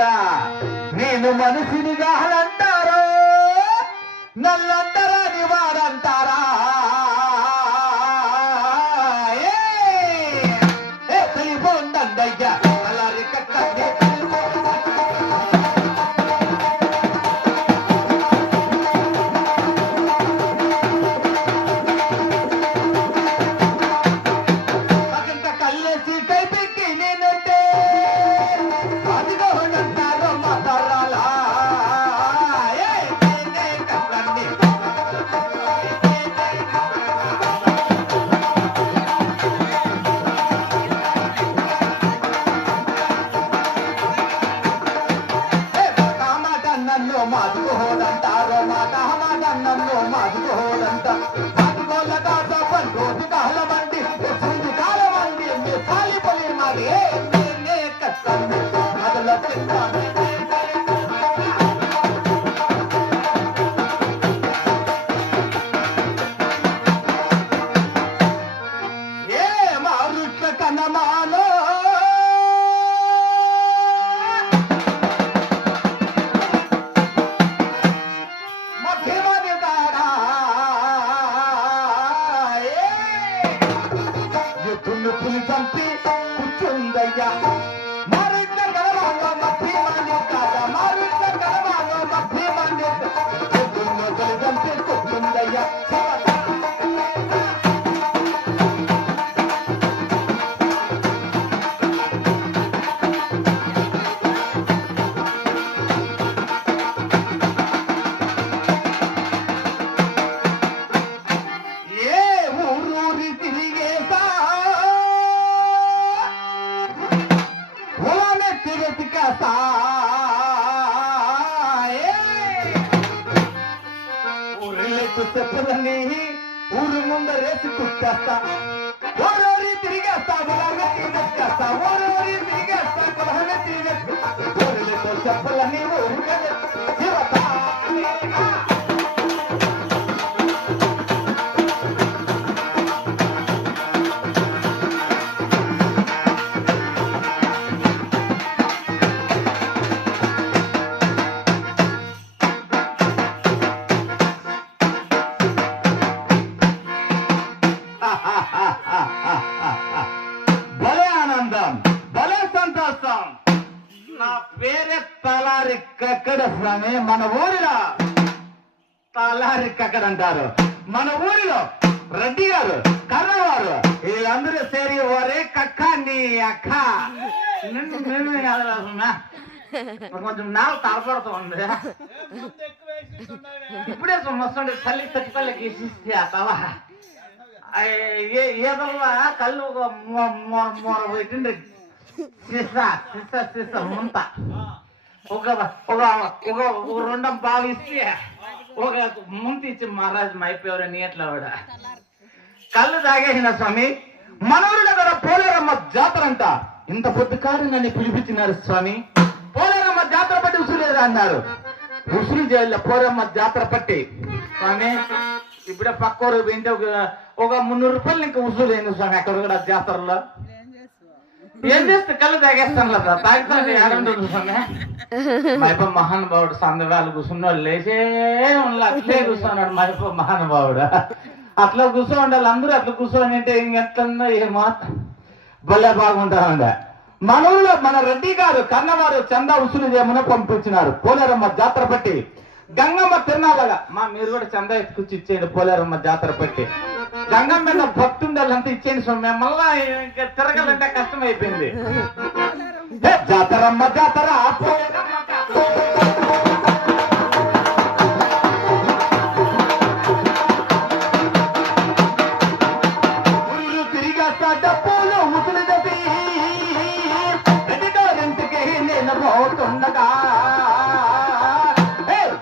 ఊరిలా నేను మనిషినిగా అంటారో నల్లందరాని వాడంటారా తెలిపోందయ్యా అలారి కట్టండి చెప్పులని ఊరు ముందరేసి కుట్టేస్తా ఓరోరి తిరిగేస్తా గులామే తిరిగేస్తా ఓరోరి తిరిగేస్తా గులామే తిరిగేస్తా ఊరితో చెప్పులని ఊరు భలే ఆనందం భలే సంతోషం. నా పేరే తలారి కక్కడ స్వామి. మన ఊరిలో తలారి కక్కడ అంటారు. మన ఊరిలో రెడ్డి గారు కర్రవారు వీళ్ళందరూ సేరి ఒరే కక్క నీ అక్క కొంచెం నాలు తలపడుతుంది. ఇప్పుడే వస్తుండే తల్లి తల్లికి తవా ఏదల్లా కళ్ళు పెట్టిండ్రి సిస ముంత ఒక రెండం భావిస్తే ఒక ముంత ఇచ్చి మహారాజు అయిపోయారని ఎట్లా కూడా కళ్ళు తాగేసిన స్వామి. మనూరులో కూడా పోలేరమ్మ జాతర అంట. ఇంత పొద్దు కాదు నన్ను పిలిపించినారు స్వామి. పోలేరమ్మ జాతర పట్టి ఉసురులేదా అన్నారు. ఉసురు చేయాలి పోలేరమ్మ జాతర పట్టి స్వామి. ఇప్పుడే పక్కూరు వింటే ఒక 300 రూపాయలు ఇంకా ఉసులు అయింది స్వామి. అక్కడ కూడా జాతరలో ఏం చేస్తే కళ్ళు తాగేస్తాను కదా. తాగుతాను ఏడంటుంది స్వామి. మైప మహానుభావుడు సందవాళ్ళు కూర్చున్నాడు లేచే అట్లే కూర్చున్నాడు మైప మహానుభావుడు. అట్లా కూర్చో ఉండాలి అందరూ. అట్లా కూర్చొని అంటే ఇంకెట్లన్నా ఏమో భలే బాగుంటారండ. మన ఊళ్ళో మన రెడ్డి గారు కన్నవారు చందా ఉసులు చేయమని పంపించినారు పోలేరమ్మ జాతర పట్టి. గంగమ్మ తిరణాలగా మీరు కూడా చందా ఎత్తుకొచ్చి ఇచ్చేయండి పోలేరమ్మ జాతర పట్టి. గంగమ్మ మీద భక్తి ఉండాలంతా ఇచ్చేయండి స్వామి. మళ్ళా ఇంకా తిరగాలంటే కష్టం అయిపోయింది. జాతరమ్మ జాతర ఊళ్ళు తిరిగేస్తా డబ్బులు ముసులు చెప్పి రెడ్డి గారింటికి నేను పోతుండగా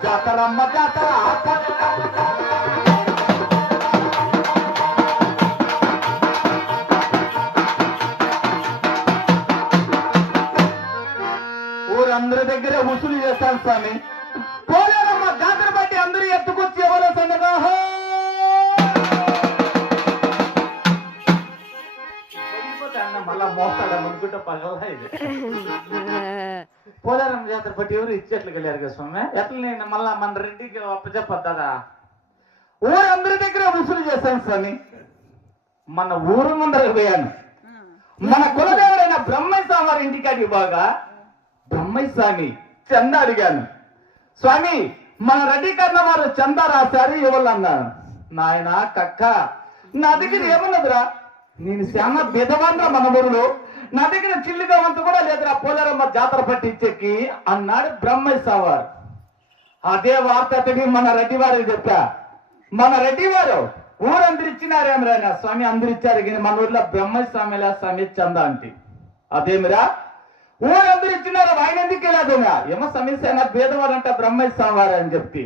జాతరమ్మ జాతర ఊరందరి దగ్గర వసూలు చేస్తాను స్వామి. పోలేరమ్మ జాతర బట్టి అందరూ ఎత్తుకొచ్చి ఎవరో సందగా మళ్ళా మోస్తాడా అనుకుంటే పగలదా ఇది. పోలారం జాతర బట్టి ఎవరు ఇచ్చేట్లు వెళ్ళారు కదా స్వామి. ఎట్లా నేను మళ్ళా మన రెడ్డికి అప్పచెప్పద్దా? ఊరందరి దగ్గర వసూలు చేశాను స్వామి. మన ఊరు ముందరకు పోయాను. మన కులదేవుడైన బ్రహ్మయ్య స్వామి వారి ఇంటికాడికి బాగా బ్రహ్మయ్య స్వామి చందా అడిగాను. స్వామి మన రెడ్డి కన్నా వారు చందా రాశారు ఇవ్వాలన్నారు. నాయన కక్క నా దగ్గర ఏమన్నదిరా, నేను చాలా బెదవాన్రా మన ఊరిలో, నా దగ్గర చిల్లుగా వంత కూడా లేదురా పోలేరమ్మ జాతర పట్టించేకి అన్నాడు బ్రహ్మయ్య స్వామి వారు. అదే వార్త మన రెడ్డి వారికి చెప్పా. మన రెడ్డి వారు ఊరందరు ఇచ్చినారేమరా స్వామి, అందరు ఇచ్చారు కానీ మన ఊర్లో బ్రహ్మయ్య స్వామిలా స్వామి చందా అంటే అదేమిరా ఊరందరు ఇచ్చినారు, ఆయన ఎందుకు వెళ్ళదు ఏమో సమస్య భేదవాళ్ళంట బ్రహ్మయ్య స్వామి వారు అని చెప్పి.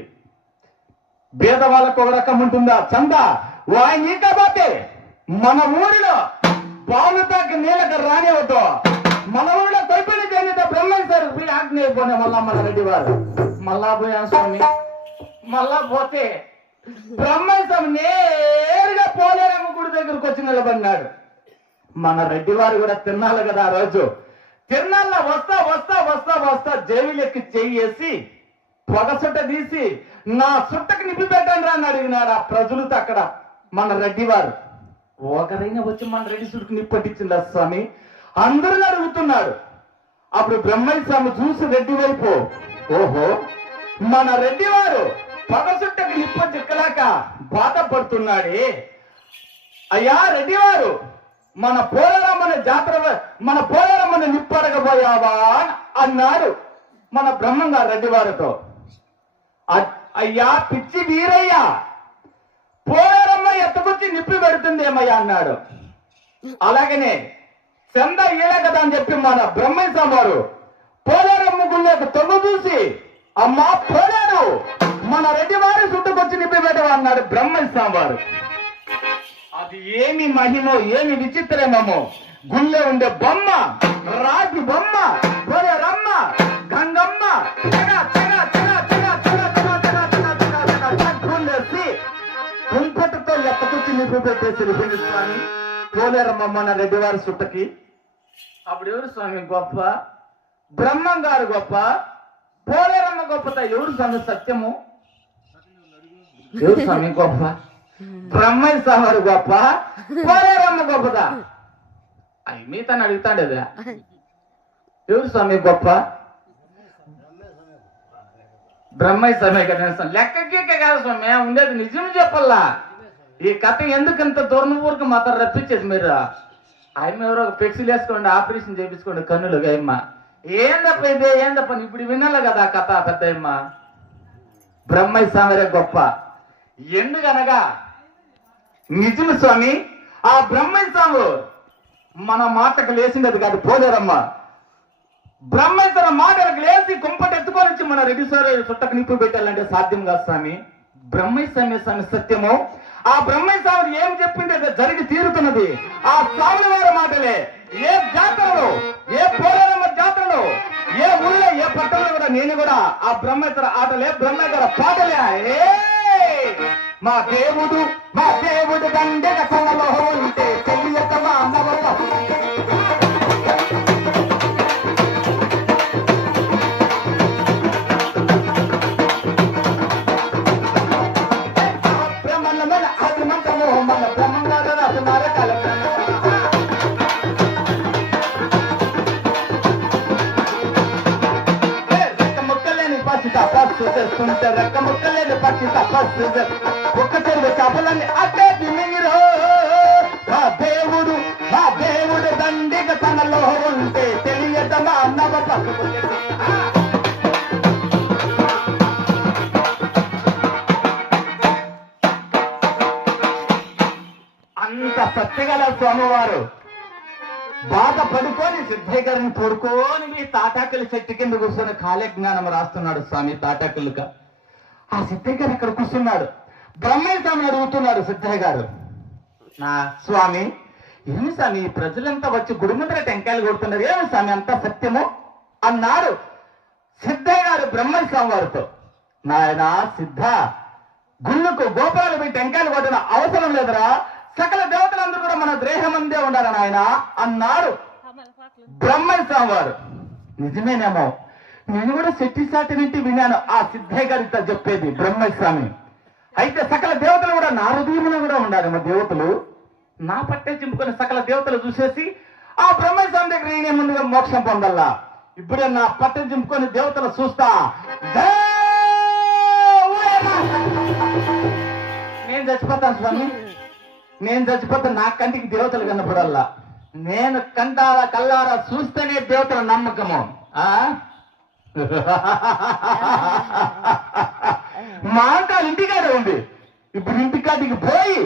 భేదవాళ్ళకు ఒక రకం ఉంటుందా చందా? ఆయన ఈకపోతే మన ఊరిలో బాలుతాకి నీళ్ళకి రానివ్వదు. మన ఊరిలో తొలిపిల్లి చేస్తే బ్రహ్మయ్య సార్ పోయి ఆజ్ఞ అయిపోయినా మళ్ళా మన రెడ్డి వారు. మళ్ళా పోయాను స్వామి. మళ్ళా పోతే బ్రహ్మయ్య స్వామి నేరుగా పోలేరమ్మ గుడి దగ్గరకు వచ్చి నిలబడినాడు. మన రెడ్డి వారు కూడా తిన్నాలి కదా ఆ రోజు. తిన్నాళ్ళ వస్తా వస్తా వస్తా వస్తా జైలుకి చెయ్యేసి పొగ సుట్ట తీసి నా సుట్టకి నిప్పి పెట్టండి రా అని అడిగినాడు ఆ ప్రజలతో అక్కడ మన రెడ్డి వారు. ఒకరైనా వచ్చి మన రెడ్డి సుట్టుకు నిప్పట్టించింది స్వామి. అందరిని అడుగుతున్నాడు. అప్పుడు బ్రహ్మయ్య స్వామి చూసి రెడ్డి వైపు, ఓహో మన రెడ్డి వారు పొగ సుట్టకి నిప్ప చిక్కలేక బాధపడుతున్నాడే. అయ్యా రెడ్డి వారు మన పోలేరమ్మని జాతర మన పోలేరమ్మని నిప్పడకపోయావా అన్నాడు మన బ్రహ్మంగారు రెడ్డి వారితో. అయ్యా పిచ్చి వీరయ్యా, పోలేరమ్మ ఎత్తకొచ్చి నిప్పి పెడుతుందేమయ్యా అన్నాడు. అలాగనే చంద ఏలే కదా అని చెప్పి మన బ్రహ్మయ్య స్వామి వారు పోలేరమ్మ గుళ్ళకు తొమ్ము చూసి అమ్మా పోలేరు మన రెడ్డి వారి చుట్టుకొచ్చి నిప్పి పెట్టవా అన్నాడు బ్రహ్మయ్య స్వామి వారు. అది ఏమి మహిమో ఏమి విచిత్రమేమో. గుళ్ళే ఉండే బొమ్మ రాజు బొమ్మ పోలేరమ్మ గంగమ్మ కుంపటితో ఎత్తకొచ్చి నిప్పు పెట్టేసి స్వామి పోలేరమ్మ మన రెడ్డి వారి చుట్టకి. అప్పుడు ఎవరు స్వామి గొప్ప? బ్రహ్మం గారు గొప్ప, పోలేరమ్మ గొప్పత ఎవరు స్వామి సత్యము? ఎవరు స్వామి గొప్ప? బ్రహ్మయ్య స్వామి వారు గొప్ప, పోలేరమ్మ గొప్పదా? అవి మీతను అడుగుతాండేదా ఎవరు స్వామి గొప్ప? బ్రహ్మయ్య స్వామి కదా. లెక్కకే కాదు స్వామి ఉండేది నిజం చెప్పల్లా. ఈ కథ ఎందుకంత దూరం ఊరికి మాత్రం రప్పించేది మీరు. ఆయన ఎవరో ఒక పెక్సిల్ వేసుకోండి, ఆపరేషన్ చేయించుకోండి కన్నులుగా అమ్మ. ఏందప్ప ఇదే ఏందప్ప ఇప్పుడు వినాలి కదా కథ పెద్దమ్మ. బ్రహ్మయ్య స్వామి గొప్ప ఎందుకనగా నిజం స్వామి. ఆ బ్రహ్మయ్య స్వామి మన మాటకు లేచిండదు కాదు పోలేరమ్మ. బ్రహ్మయ్య స్వామి మాటలకు లేచి కుంపటి ఎత్తుకొని వచ్చి మన రెడ్డి స్వామి చుట్టకు నిప్పు పెట్టాలంటే సాధ్యం కాదు స్వామి. బ్రహ్మయ్య స్వామి సత్యము. ఆ బ్రహ్మయ్య స్వామి ఏం చెప్పింటే జరిగి తీరుతున్నది. ఆ స్వామి వారి మాటలే ఏ జాతరలో ఏ పోలేరమ్మ జాతరలో ఏ ఊళ్ళో ఏ పట్టణంలో కూడా నేను కూడా ఆ బ్రహ్మేశ్వర ఆటలే బ్రహ్మేశ్వర పాటలే. మా దేవుడు దండెగ కళలో ఉంటే తెలియక మా అమ్మవల్ల అది మంటము మన బ్రహ్మంగా రాస్తున్నారు చేస్తుంటే రెక్క ముక్కలేని పచ్చి తపస్సు ఒక్క చెరువు చేపలన్నీ అట్టే తిమిరో. మా దేవుడు దండిగ తనలో ఉంటే తెలియదమా అన్నవ పసుపు. అంత సత్యగల స్వామివారు బాధపడుకొని సిద్ధయ్య గారిని పడుకోని మీ తాటాకుల చెట్టు కింద కూర్చొని కాలే జ్ఞానం రాస్తున్నాడు స్వామి తాటాకులుగా. ఆ సిద్ధయ్య గారు ఇక్కడ కూర్చున్నాడు. బ్రహ్మయ్య స్వామిని అడుగుతున్నాడు సిద్ధయ్య గారు, నా స్వామి ఏమి స్వామి ప్రజలంతా వచ్చి గుడి ముందర టెంకాయలు కొడుతున్నారు, ఏమి స్వామి అంత సత్యము అన్నాడు సిద్ధయ్య గారు బ్రహ్మయ్య స్వామి వారితో. నాయన సిద్ధ, గుళ్ళకు గోపురాలు పోయి టెంకాయలు కొట్టిన అవసరం లేదురా, సకల దేవతలందరూ కూడా మన దేహమందే ఉండాలని ఆయన అన్నాడు బ్రహ్మయ్య స్వామి వారు. నిజమేనేమో, నేను కూడా సెట్టిసాటి వింటి విన్నాను ఆ సిద్ధయ్య గారితో చెప్పేది బ్రహ్మయ్య స్వామి. అయితే సకల దేవతలు కూడా నా హృదయంలో కూడా ఉండాలి. మా దేవతలు నా పట్టే చింపుకొని సకల దేవతలు చూసేసి ఆ బ్రహ్మయ్య స్వామి దగ్గర నేనే ముందుగా మోక్షం పొందల్లా. ఇప్పుడే నా పట్టె చింపుకొని దేవతలు చూస్తా. నేను చచ్చిపోతాను స్వామి, నేను చచ్చిపోతే నా కంటికి దేవతలు కనపడల్లా. నేను కంటారా కల్లారా చూస్తేనే దేవతల నమ్మకము. మా అంకాలు ఇంటికాడే ఉంది. ఇప్పుడు ఇంటికాడికి పోయి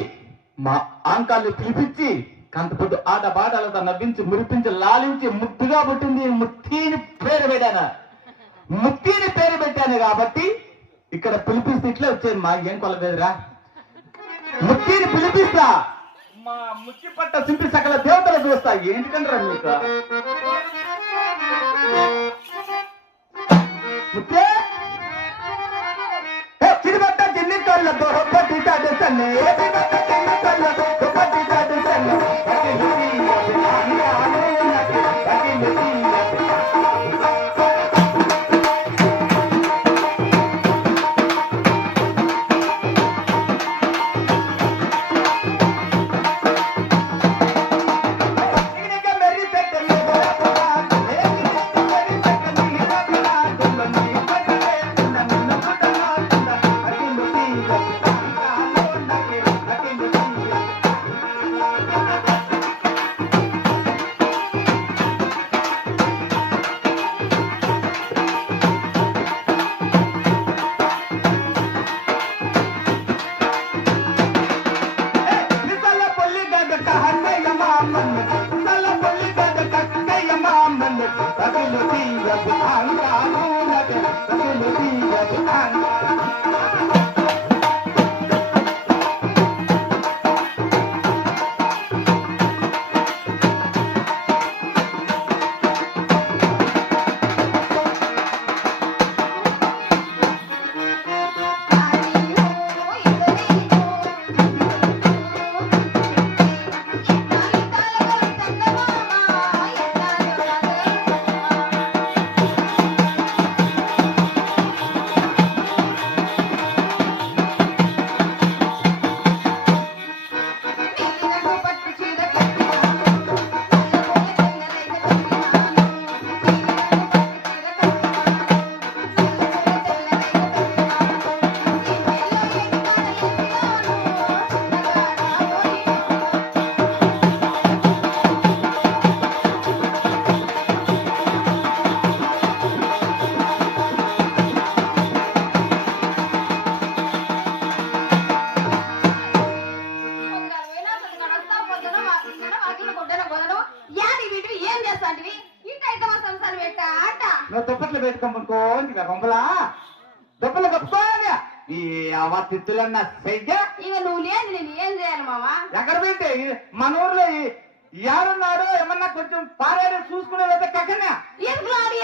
మా అంకాల్ని పిలిపించి కంత పొద్దు ఆట బాటలతో నవ్వించి మురిపించి లాలించి ముద్దుగా పుట్టింది ముత్తిని పేరు పెట్టాను. ముత్తిని పేరు పెట్టాను కాబట్టి ఇక్కడ పిలిపిస్తే ఇట్లా వచ్చేది. మా ఏం కొలలేదురా, ముత్తిని పిలిపిస్తా. మా ముచ్చి పట్ట సింపి సకల దేవతలు చూస్తా. ఏంటికంటారా మీకు చిరుబట్ట చిన్ని కళ్ళతో పట్టి తాడేసన్నే దుప్పట్లు పెట్టుకోమనుకో గొంపలా దుప్పలు కప్పుకోవాలి. ఈ అవ్వ తిత్తులన్నా సైగ్గా ఇక నువ్వు లేదు, నేను ఏం చేయాలి మావా? ఎక్కడ పెట్టి మన ఊర్లో ఎవరున్నాడు ఏమన్నా కొంచెం పారేది చూసుకునేదైతే కక్కనే ఎత్తుకురాడు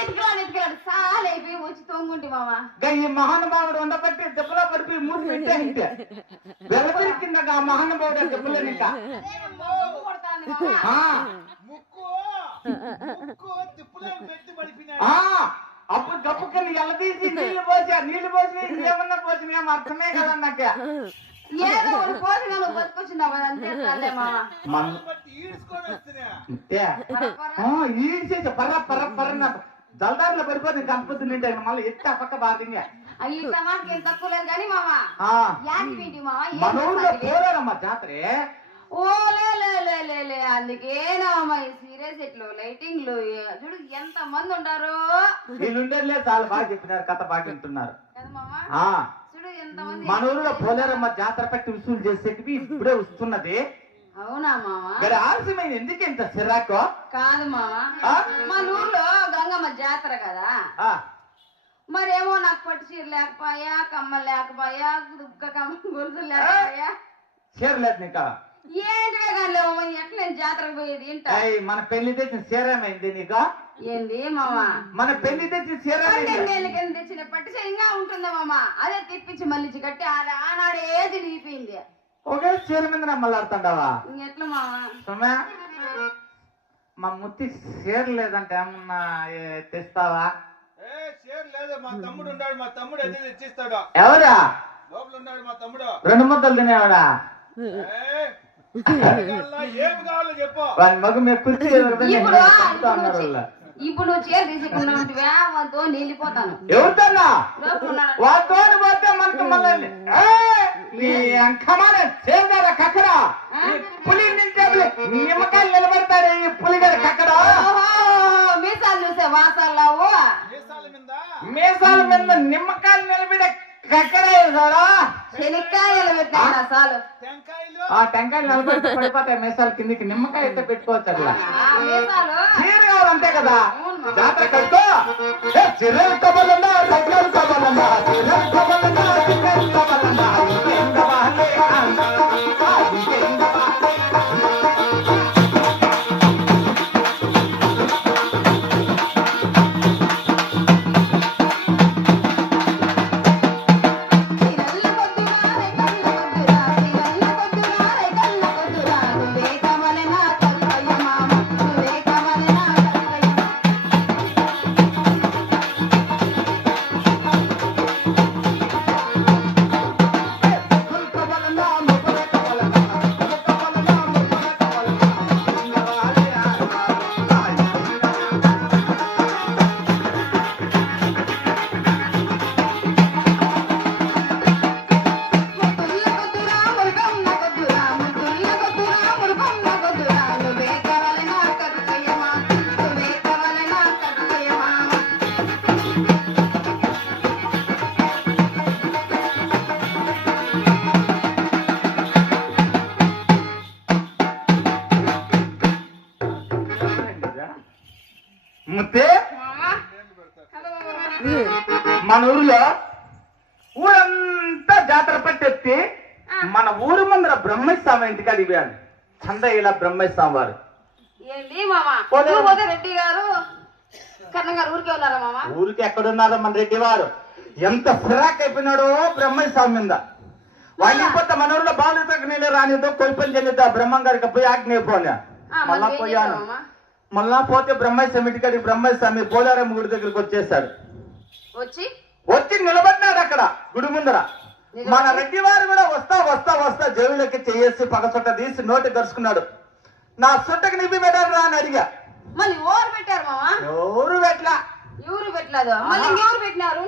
చాలా అయిపోయి వచ్చి తొంగుంటి మావా. ఈ మహానుభావుడు ఉండబట్టి దెబ్బలో పడిపి మూడు పెట్టే ఇంటే వెలపిరికిందక ఆ మహానుభావుడు దెబ్బలేదు. ఇంకా అప్పుడు గప్పుకని ఎలదీసి నీళ్లు పోసి ఏమన్నా పోసి ఏమో అర్థమే కదా నాకు. ఏదో ఒకటి పోసినా నువ్వు బతుకొచ్చినావు కదా, అంతే చాలే మావా. ఈడ్చేసి పర్ర పర్ర పర్ర జల్దారులో పడిపోతుంది కంపొద్దు నిండి మళ్ళీ ఎత్తే ఆ పక్క బాగా ఇట్లా మాకు ఏం తక్కువ లేదు కానీ మావా. మన ఊళ్ళో పోలేరమ్మా జాతరే. ఓ లే అందుకేనమ్మా ఈ సీరియస్ ఎట్లు లైటింగ్లు చూడు ఎంత మంది ఉంటారు. వీళ్ళుండేలే చాలా బాగా చెప్పినారు, కథ బాగా వింటున్నారు. చూడు ఎంత మంది. మన ఊరిలో పోలేరమ్మ జాతర పెట్టి వసూలు చేసేటివి ఇప్పుడే వస్తున్నది. అవునా మావా? మరి ఆలస్యమైంది ఎందుకు ఇంత సిరాకు? కాదు మావా, మన ఊర్లో గంగమ్మ జాతర కదా, మరేమో నాకు పట్టు చీర లేకపోయా, కమ్మలు లేకపోయా, దుక్క కమ్మ గొలుసులు లేకపోయా. చీర లేదు నీకా? ఏంటివే కానీ ఎట్లా నేను జాతరకు పోయేది ఏంటో. మన పెళ్లి తెచ్చిన చీరేమైంది నీకు? ఏంది మామా? మన పెళ్లి తెచ్చిన చీర తెచ్చిన పట్టు చీర ఇంకా ఉంటుందా మామా? అదే తిప్పించి మళ్ళీ కట్టి ఆనాడే తిరిగిపోయింది. ఒకే చీర మీద నమ్మలాడుతుండవా ఇంకెట్లా మామ సొమ్యా మా ముత్తి చీర లేదంటే ఏమన్నా తెస్తావా? షేర్ లేదు, మా తమ్ముడు ఉన్నాడు, మా తమ్ముడు ఎన్ని తెచ్చిస్తాడు. ఎవరా? లోపల ఉన్నాడు మా తమ్ముడు. 2 ముద్దలు తినేవాడా? ఏం కావాలో చెప్పు. వాడి మగ మెప్పుచ్చి ఇప్పుడు నువ్వు చీర తీసుకున్నావు వేవంతో నీళ్ళిపోతాను. ఎవరితోనా? వాడితో పోతే మనకు మళ్ళీ చేరుదారా కక్కడా పులి నింటే నిమ్మకాయలు నిలబడతాడు ఈ పులిగారి కక్కడా. మీసాలు చూసే వాసాలావు మీసాల మీద నిమ్మకాయలు నిలబడే కక్కడా సారా. శనిక్కాయలు పెట్టాను సాలు. ఆ టెంకాయలు నిలబెట్టి పడిపోతాయి మీసాలు కిందికి. నిమ్మకాయ అయితే పెట్టుకోవచ్చు అట్లా. మీసాలు చీర కావాలి అంతే కదా. జాతర కట్టుకో చిల్లలు కబలన్నా సజ్జలు కబలన్నా చిల్లలు కబలన్నా చిల్లలు కబలన్నా ముత్తే. మన ఊరిలో ఊరంతా జాతర పట్టెత్తి మన ఊరు ముందర బ్రహ్మస్వామి ఇంటికి అడిగాను. చందయ్యల బ్రహ్మస్వామి వారు. ఏంటి మామా పోతే రెడ్డి గారు కన్న గారు ఊరికే ఉన్నారా మామా? ఊరికి ఎక్కడున్నారో మన రెడ్డి వారు. ఎంత సిరాక్ అయిపోయినాడో బ్రహ్మస్వామి మీద. వాళ్ళు పోతే మన ఊరిలో బాలుతకు నేను రానిదో కొలిపని చెల్లిద్దా బ్రహ్మం గారికి పోయి ఆజ్ఞపోయా. మళ్ళా పోయాను. మళ్ళా పోతే బ్రహ్మస్వామి ఇంటికి బ్రహ్మస్వామి పోలారం గుడి దగ్గరికి వచ్చేసాడు. వచ్చి నిలబడినాడు అక్కడ గుడి ముందర. మన రెడ్డి వారు కూడా వస్తా వస్తా వస్తా జేబులకి చేసి పగ చుట్ట తీసి నోటి గరుచుకున్నాడు. నా చుట్టకి నింపి పెట్టారు రా అని అడిగా. మళ్ళీ ఎవరు పెట్టారు మామా? ఎవరు పెట్టలా. ఎవరు పెట్టలేదు మళ్ళీ ఎవరు పెట్టినారు?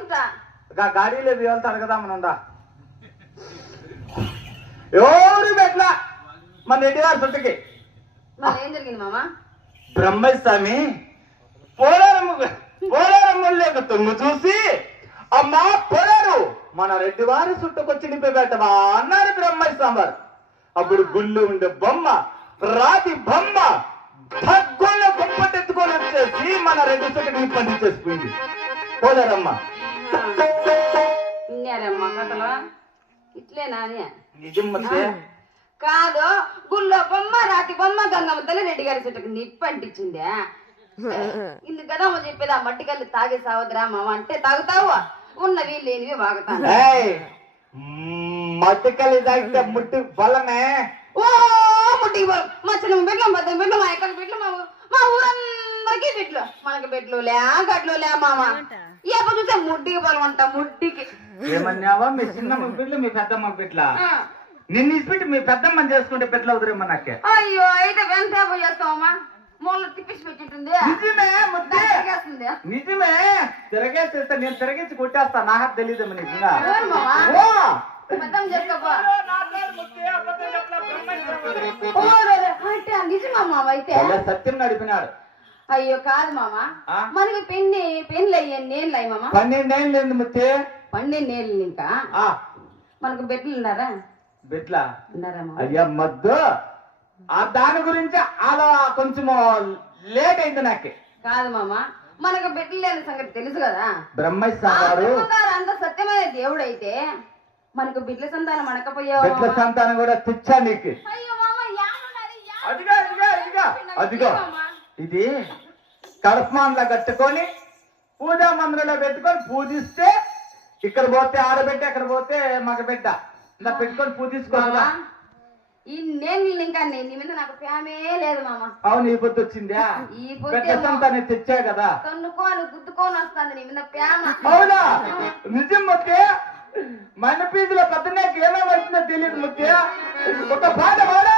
గాడీలో వెళ్తాడు కదా మనండా. ఎవరు పెట్టలా మన రెడ్డి వారి చుట్టకి. మళ్ళీ ఏం జరిగింది మామా? బ్రహ్మస్వామి పోలారమ్ములేక తొంగు చూసి అమ్మా పొలారు మన రెడ్డి వారి చుట్టుకొచ్చి నింపి పెట్టవా అన్నారు బ్రహ్మస్వామి వారు. అప్పుడు గుళ్ళు ఉండే బొమ్మ రాతి బొమ్మ భగ్గుల గొప్పటెత్తుకొని వచ్చేసి మన రెడ్డి చుట్టూ పండించేసిపోయింది పోలారమ్మ. విన్నారమ్మా కథలో ఇట్లేనా? నిజం మధ్య కాదు, గుళ్ళో బొమ్మ రాతి బొమ్మ గంగమ్మ తల్లి రెడ్డి గారి చుట్టకు నిప్పు అంటించిందే. ఇందుకు కదా చెప్పేది ఆ మట్టి కళ్ళు తాగే సావద్దురా మామ అంటే తాగుతావు, ఉన్నవి లేనివి వాగుతాను. మట్టి కళ్ళు తాగితే ముట్టి బలమే. ఓ ముట్టికి బలం. మా చిన్న బిడ్డలు మా బిడ్డలు మా ఎక్కడ బిడ్డలు మా ఊరందరికీ బిడ్డలు. మనకి బిడ్డలు లే గడ్లు లే మామ. ఎప్పుడు చూస్తే ముట్టికి బలం అంట. ముట్టికి ఏమన్నావా? మీ చిన్నమ్మ బిడ్డలు మీ పెద్దమ్మ బిడ్డల నిన్ను ఇచ్చిపెట్టి మీ పెద్దమ్మని చేసుకుంటే బిడ్డలు అవుతారేమో నాకే. అయ్యో అయితే వెంటనే పోయి చేస్తావమ్మా. మూల తిప్పించి పెట్టింటుంది. నిజమే ముద్దే, నిజమే. తిరగేసేస్తే నేను తిరగేసి కొట్టేస్తా. నాకు తెలియదు నిజంగా. నిజమా అయితే సత్యం నడిపినాడు. అయ్యో కాదు మామ, మనకి పెళ్ళి అయ్యాను నేళ్ళు అయ్యి మామ. 12 ఏళ్ళు లేదు ముత్తే. 12 ఏళ్ళు ఇంకా మనకు బెట్లు ఉన్నారా? బెట్లా ఉన్నారా? అయ్యా మద్దు దాని గురించి అలా కొంచెం లేట్ అయింది నాకే. కాదు మామ, మనకు బెట్లు లేని సంగతి తెలుసు కదా. బ్రహ్మస్వామి అంత సత్యమైన దేవుడు అయితే మనకు బిడ్ల సంతానం అనకపోయా? బిడ్ల సంతానం కూడా తెచ్చా నీకు. అయ్యో మామ అదిగో ఇది కడపమాన్లా కట్టుకొని పూజా మందిరంలో పెట్టుకొని పూజిస్తే ఇక్కడ పోతే ఆడబెట్టి అక్కడ పోతే మగ బిడ్డ ఇలా పెట్టుకొని పూజించుకోవాలా? ఈ నేను ఇంకా నీ మీద నాకు ప్రేమే లేదు మామ. అవును ఈ పొద్దు వచ్చిందా? ఈ పెద్దసంతాన్ని తెచ్చా కదా, తన్నుకోని గుద్దుకొని వస్తుంది నీ మీద ప్రేమ. అవునా? నిజం ముత్తే, మన పీజులో పెద్దనాకి ఏమేమి వచ్చిందో తెలియదు ముత్తే. ఒక పాట వాడా